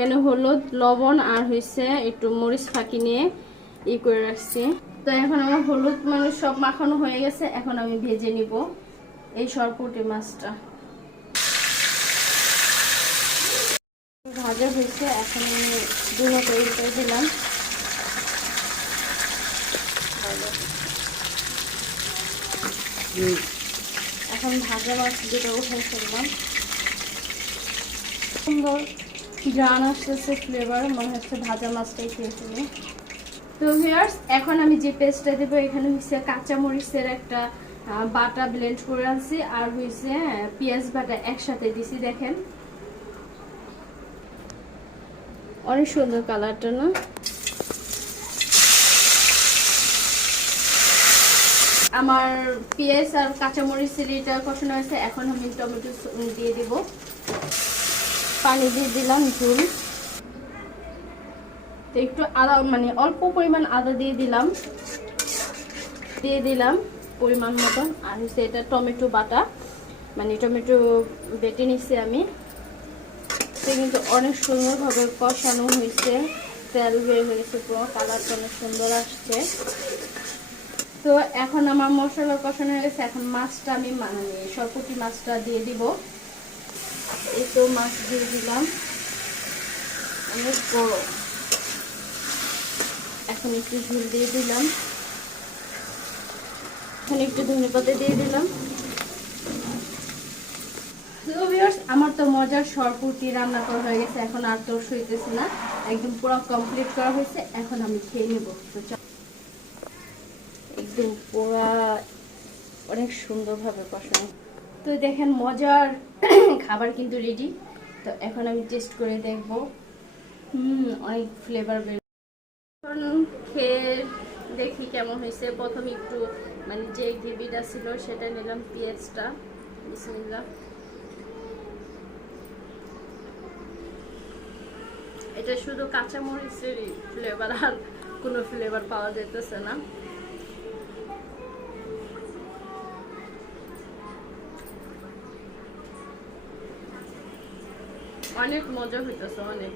এখানে হলুদ, লবণ আর হয়েছে একটু মরিচ ফাঁকি নিয়ে ই করে রাখছি। তো এখন আমার হলুদ মানে সব মাখানো হয়ে গেছে, এখন আমি ভেজে নিব এই সরপুটি মাছটা। ভাজা হয়েছে, এখন আমি দুটো তৈরি করে দিলাম। এখন ভাজা মাছ দুটো উঠাই ফেললাম। সুন্দর গ্রান আসতেছে ফ্লেভার মনে হচ্ছে ভাজা মাছটাই খেয়ে তো ভিউয়ার্স এখন আমি যে পেস্টটা দেবো, এখানে হচ্ছে কাঁচা মরিচের একটা বাটা ব্লেন্ড করে আনছি, আর হয়েছে পেঁয়াজ বাটা একসাথে দিছি, দেখেন। অনেক সুন্দর কালারটা, না? আমার পেঁয়াজ আর কাঁচামরিচের এটা কষানো হয়েছে, এখন আমি টমেটো দিয়ে দিব। পানি দিয়ে দিলাম ঝুল। তো একটু আদা মানে অল্প পরিমাণ আদা দিয়ে দিলাম। দিয়ে দিলাম পরিমাণ মতন। আর হচ্ছে এটা টমেটো বাটা। মানে টমেটো বেটে নিচ্ছি আমি। সে কিন্তু অনেক সুন্দরভাবে কষানো হয়েছে। তেল বের হয়েছে পুরো কালারটা অনেক সুন্দর আসছে। তো এখন আমার মশলা কষানো হয়ে গেছে। এখন মাছটা আমি মানে সরপুটি মাছটা দিয়ে দিব। এই তো মাছ দিয়ে দিলাম। অনেক বড়। এখন একটু ঝুল দিয়ে দিলাম। এখন একটু ধনে পাতা দিয়ে দিলাম। আমার তো মজার সরপুটি রান্না করা হয়ে গেছে। এখন আর তোর সইতেছে না। একদম পুরো কমপ্লিট করা হয়েছে। এখন আমি খেয়ে নেব। তো। একদম পুরা অনেক সুন্দরভাবে কষানো। তো দেখেন মজার খাবার কিন্তু রেডি তো এখন আমি টেস্ট করে দেখব। হুম, অনেক ফ্লেভার বের এখন খেয়ে দেখি কেমন হয়েছে। প্রথমে একটু মানে যে গ্রেভিটা ছিল সেটা নিলাম, পেঁয়াজটা। বিসমিল্লাহ। এটা শুধু কাঁচামরিচেরই ফ্লেভার আর কোনো ফ্লেভার পাওয়া যেতেছে না। অনেক মজা হইতেছে অনেক।